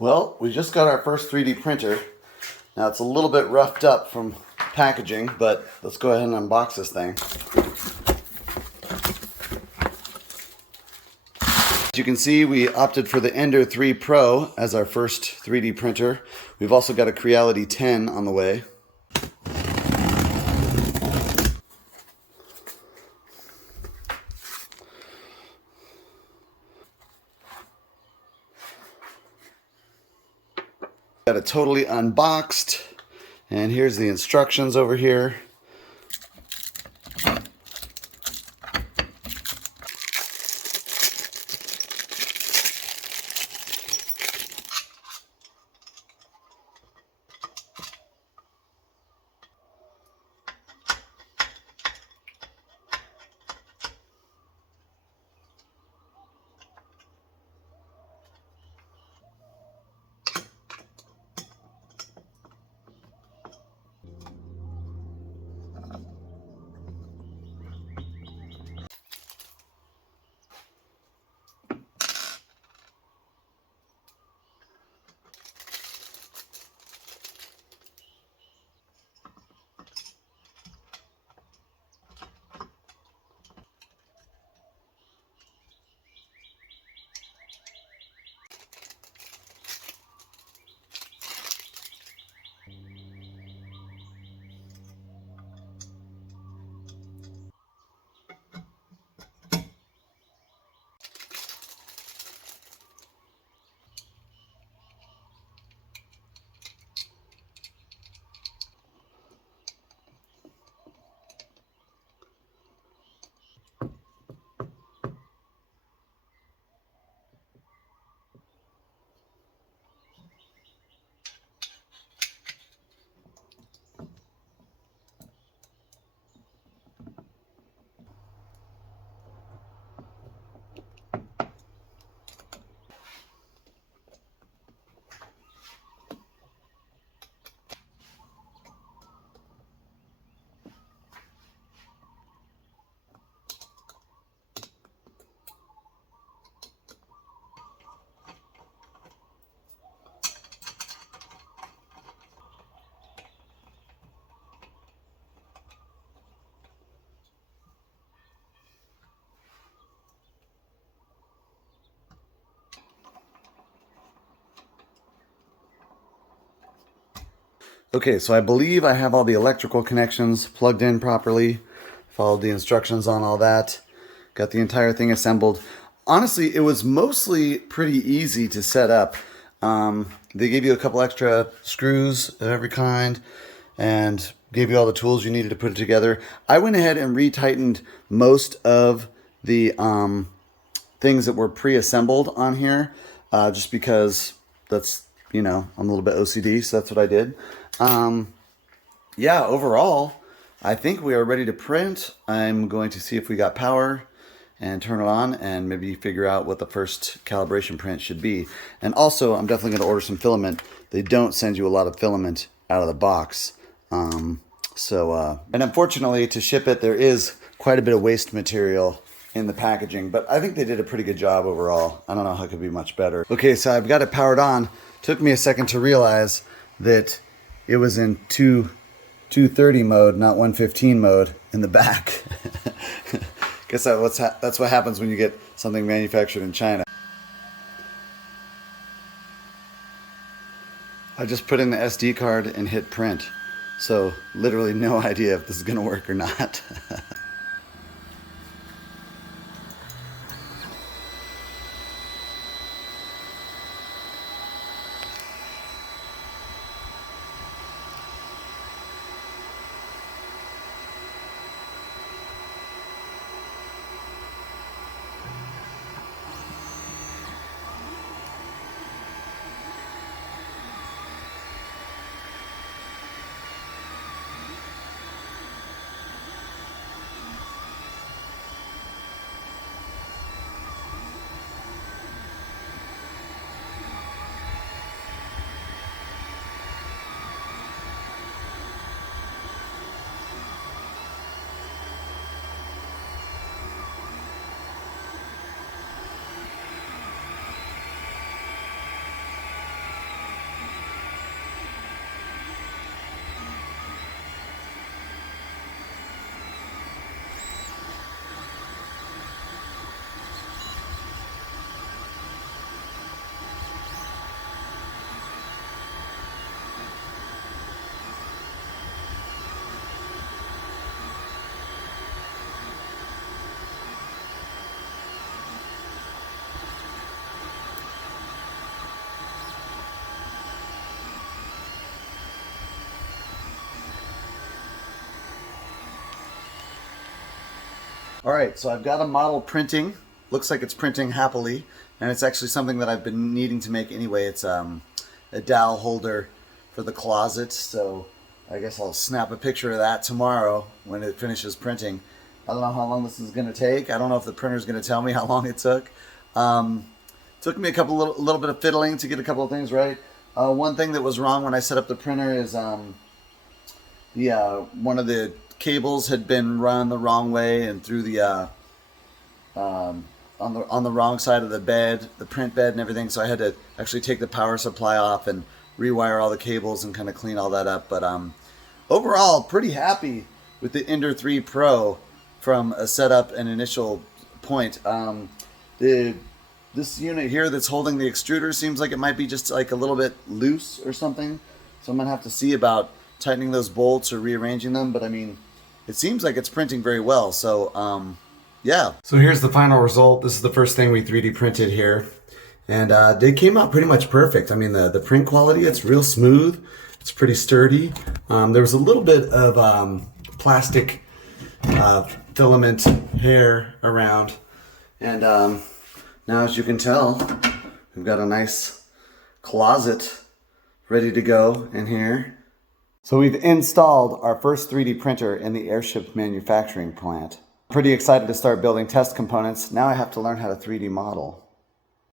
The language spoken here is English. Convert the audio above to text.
Well, we just got our first 3D printer. Now it's a little bit roughed up from packaging, but let's go ahead and unbox this thing. As you can see, we opted for the Ender 3 Pro as our first 3D printer. We've also got a Creality 10 on the way. Got it totally unboxed, and here's the instructions over here. Okay, so I believe I have all the electrical connections plugged in properly, followed the instructions on all that, got the entire thing assembled. Honestly, it was mostly pretty easy to set up. They gave you a couple extra screws of every kind and gave you all the tools you needed to put it together. I went ahead and retightened most of the things that were pre-assembled on here, just because that's, I'm a little bit OCD, so that's what I did. Yeah, overall, I think we are ready to print. I'm going to see if we got power and turn it on and maybe figure out what the first calibration print should be. And also, I'm definitely going to order some filament. They don't send you a lot of filament out of the box. And unfortunately, to ship it, there is quite a bit of waste material in the packaging, but I think they did a pretty good job overall. I don't know how it could be much better. Okay, so I've got it powered on. Took me a second to realize that it was in 230 mode, not 115 mode in the back. Guess that's what happens when you get something manufactured in China. I just put in the SD card and hit print. So literally no idea if this is gonna work or not. All right, so I've got a model printing. Looks like it's printing happily, and it's actually something that I've been needing to make anyway. It's a dowel holder for the closet, so I guess I'll snap a picture of that tomorrow when it finishes printing. I don't know how long this is going to take. I don't know if the printer's going to tell me how long it took. Took me a little bit of fiddling to get a couple of things right. One thing that was wrong when I set up the printer is one of the cables had been run the wrong way and through the on the wrong side of the bed, the print bed and everything. So I had to actually take the power supply off and rewire all the cables and kind of clean all that up. But overall, pretty happy with the Ender 3 Pro from a setup and initial point. This unit here that's holding the extruder seems like it might be just like a little bit loose or something. So I'm gonna have to see about tightening those bolts or rearranging them. But I mean, it seems like it's printing very well. So yeah. So here's the final result. This is the first thing we 3D printed here. And they came out pretty much perfect. I mean, the print quality, it's real smooth. It's pretty sturdy. There was a little bit of plastic filament hair around. And now, as you can tell, we've got a nice closet ready to go in here. So we've installed our first 3D printer in the Airship manufacturing plant. Pretty excited to start building test components. Now I have to learn how to 3D model.